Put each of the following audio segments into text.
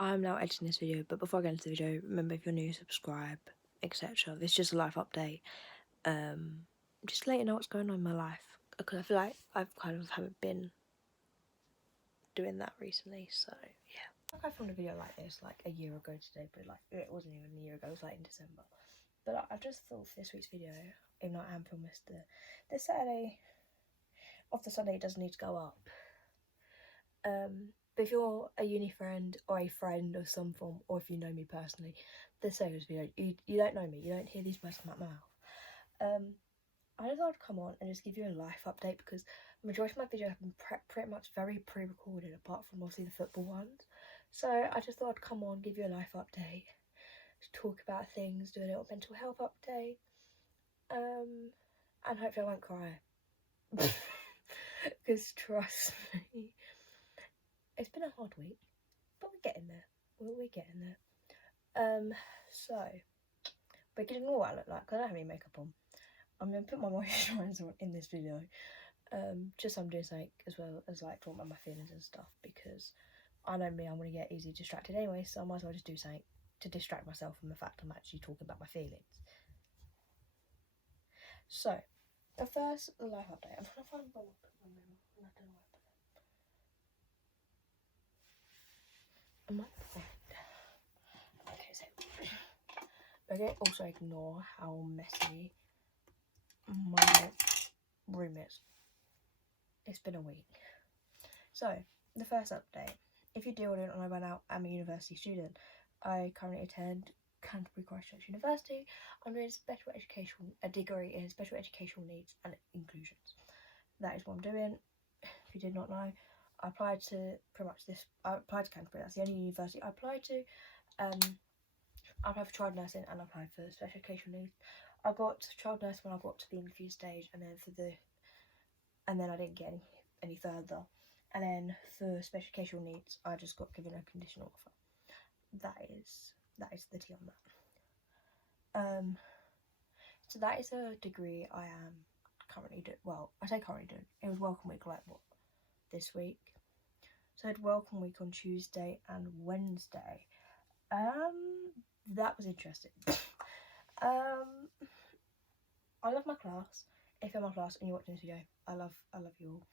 I'm now editing this video, but before I get into the video, remember if you're new, subscribe, etc. This is just a life update. Just to let you know what's going on in my life, because I feel like I've kind of haven't been doing that recently, so yeah. I filmed a video like this like a year ago today, but like it wasn't even a year ago, it was like in December. But I just thought for this week's video, even though I am filming this Saturday, off the Sunday it doesn't need to go up. But if you're a uni friend or a friend of some form, or if you know me personally, this series video, you don't know me, you don't hear these words from my mouth. I just thought I'd come on and just give you a life update because the majority of my videos have been pretty much very pre-recorded, apart from obviously the football ones. So I just thought I'd come on, give you a life update, talk about things, do a little mental health update, and hopefully I won't cry. Because trust me, it's been a hard week, but we're getting there. We're getting there. So, but ignore what I look like, because I don't have any makeup on. I'm going to put my moisturiser on in this video, just so I'm doing something as well as like talking about my feelings and stuff, because I know me, I'm going to get easily distracted anyway, so I might as well just do something to distract myself from the fact I'm actually talking about my feelings. So, the first life update, I'm trying to find where I put my mirror, and I don't know where I put it. I might put it. Okay, so, okay, also ignore how messy my room is. It's been a week. So, the first update. If you do not know by now, I'm a university student. I currently attend Canterbury Christchurch University. I'm doing a degree in special educational needs and inclusions. That is what I'm doing. If you did not know, I applied to I applied to Canterbury. That's the only university I applied to. I applied for child nursing and I applied for special educational needs. I got child nurse when I got to the interview stage, and then I didn't get any further. And then for special educational needs, I just got given a conditional offer. That is the tea on that. So that is a degree I am currently doing. Well, I say currently doing. It was welcome week this week. So I had welcome week on Tuesday and Wednesday. That was interesting. I love my class. If you're in my class and you're watching this video, I love you all.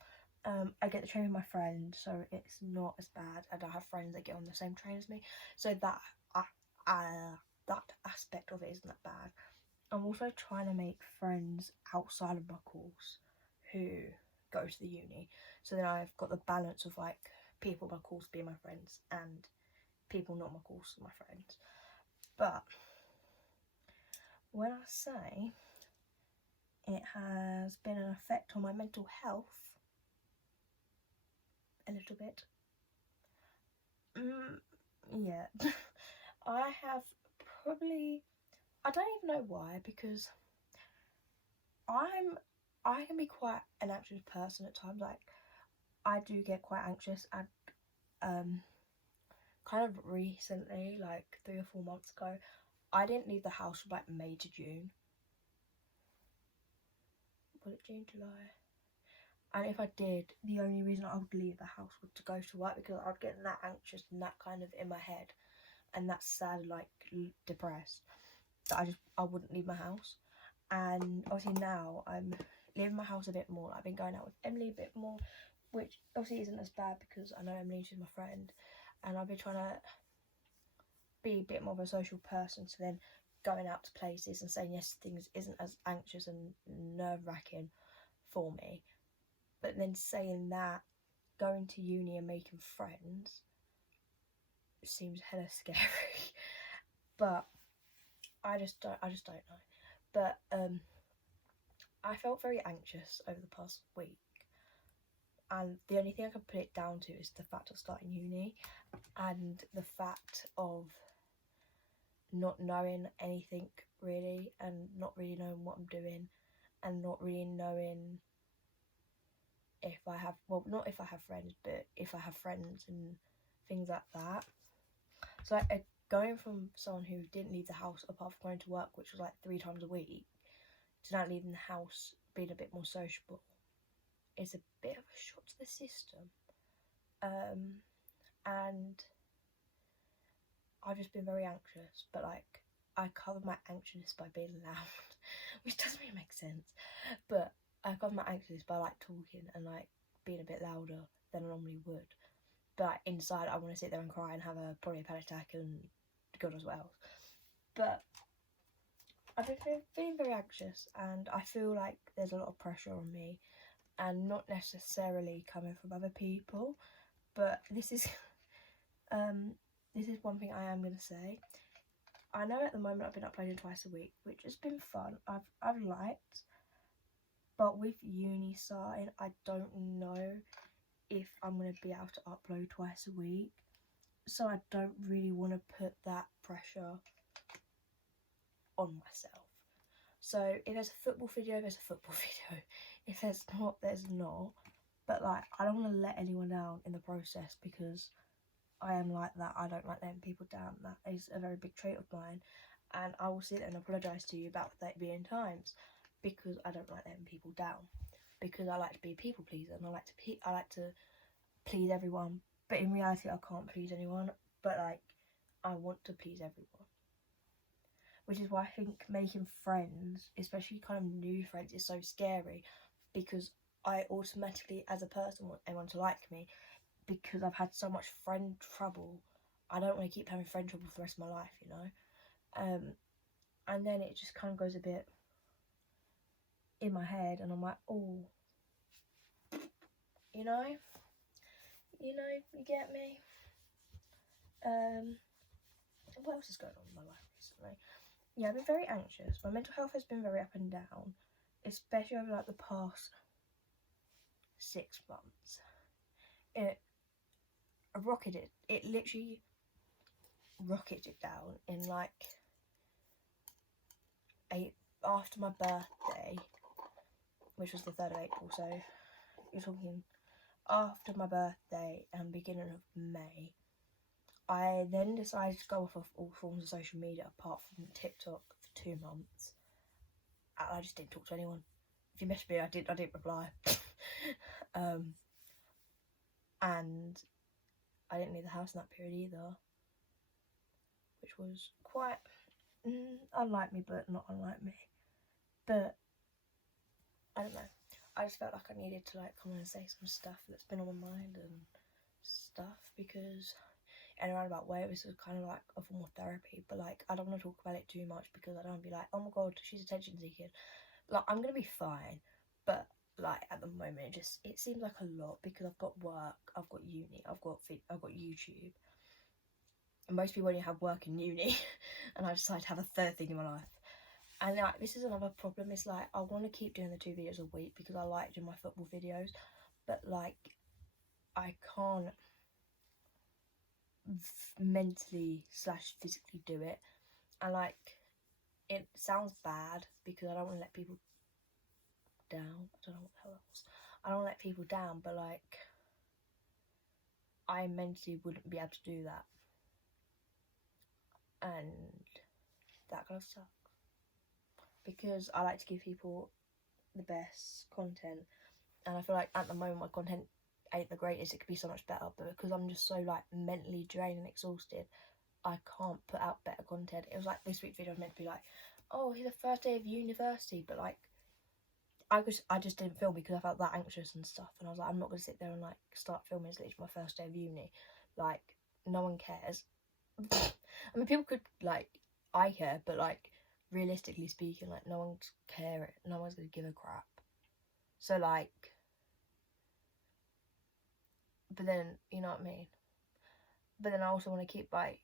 I get the train with my friend, so it's not as bad. I don't have friends that get on the same train as me, so that aspect of it isn't that bad. I'm also trying to make friends outside of my course who go to the uni, so then I've got the balance of like people my course being my friends and people not my course my friends. But when I say it has been an effect on my mental health a little bit, yeah. I have probably, I don't even know why, because I can be quite an anxious person at times. Like, I do get quite anxious, and kind of recently, like 3 or 4 months ago, I didn't leave the house from like May to June. Was it June, July? And if I did, the only reason I would leave the house was to go to work, because I'd get that anxious and that kind of in my head, and that sad, like depressed, that I wouldn't leave my house. And obviously now I'm leaving my house a bit more. I've been going out with Emily a bit more, which obviously isn't as bad because I know Emily, she's my friend, and I've been trying to be a bit more of a social person, so then going out to places and saying yes to things isn't as anxious and nerve-wracking for me. But then saying that, going to uni and making friends seems hella scary. But I just don't know. But I felt very anxious over the past week, and the only thing I can put it down to is the fact of starting uni and the fact of not knowing anything really, and not really knowing what I'm doing, and not really knowing if I have, well, not if I have friends, but if I have friends and things like that. So like, going from someone who didn't leave the house apart from going to work, which was like 3 times a week, to now leaving the house being a bit more sociable is a bit of a shock to the system. And I've just been very anxious, but like I cover my anxiousness by being loud, which doesn't really make sense, but I cover my anxiousness by like talking and like being a bit louder than I normally would. But inside, I want to sit there and cry and have probably a panic attack and God as well. But I've been feeling very anxious, and I feel like there's a lot of pressure on me, and not necessarily coming from other people. But this is one thing I am gonna say. I know at the moment I've been uploading twice a week, which has been fun. I've liked, but with uni starting, I don't know if I'm gonna be able to upload twice a week. So I don't really want to put that pressure on myself. So if there's a football video, there's a football video. If there's not, there's not. But like, I don't want to let anyone down in the process, because I am like that. I don't like letting people down. That is a very big trait of mine, and I will sit there and apologise to you about that being times, because I don't like letting people down, because I like to be a people pleaser, and I like to please everyone. But in reality, I can't please anyone. But like, I want to please everyone. Which is why I think making friends, especially kind of new friends, is so scary, because I automatically, as a person, want everyone to like me, because I've had so much friend trouble. I don't want to keep having friend trouble for the rest of my life, you know? And then it just kind of goes a bit in my head, and I'm like, oh, you know, you get me? What else is going on in my life recently? Yeah, I've been very anxious. My mental health has been very up and down, especially over like the past 6 months. It literally rocketed down in like after my birthday, which was the 3rd of April, so you're talking after my birthday and beginning of May. I then decided to go off of all forms of social media apart from TikTok for 2 months. And I just didn't talk to anyone. If you messaged me, I didn't reply. And I didn't leave the house in that period either, which was quite unlike me, but not unlike me. But I don't know. I just felt like I needed to like come on and say some stuff that's been on my mind and stuff, because in a roundabout way it was kind of like a form of therapy. But like, I don't want to talk about it too much, because I don't want to be like, oh my god, she's attention seeking. Like, I'm gonna be fine, but like at the moment it seems like a lot, because I've got work, I've got uni, I've got YouTube. And most people only have work and uni, and I decided to have a third thing in my life. And like, this is another problem. It's like, I want to keep doing the 2 videos a week, because I like doing my football videos, but like, I can't mentally / physically do it. And like, it sounds bad, because I don't want to let people down. I don't know what the hell else. I don't want to let people down, but like, I mentally wouldn't be able to do that, and that kind of sucks, because I like to give people the best content, and I feel like at the moment my content ain't the greatest. It could be so much better, but because I'm just so like mentally drained and exhausted, I can't put out better content. It was like this week's video was meant to be like, oh, here's the first day of university, but like, I just didn't film, because I felt that anxious and stuff, and I was like, I'm not gonna sit there and like start filming. It's literally my first day of uni. Like, no one cares. I mean, people could, like, I care, but like, realistically speaking, like, no one's caring. No one's gonna give a crap. So like, but then, you know what I mean? But then I also want to keep like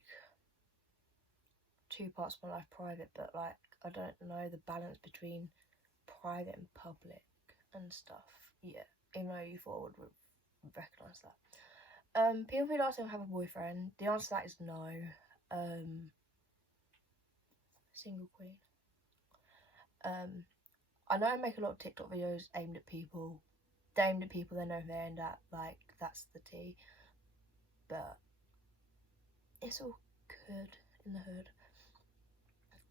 2 parts of my life private, but like, I don't know the balance between private and public and stuff. Yeah, even though you thought I would recognise that. People who ask if I have a boyfriend, the answer to that is no. Single queen. I know I make a lot of TikTok videos aimed at people. They're aimed at people they know who they end at, like, that's the tea. But it's all good in the hood.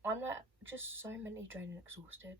I'm just so mentally drained and exhausted.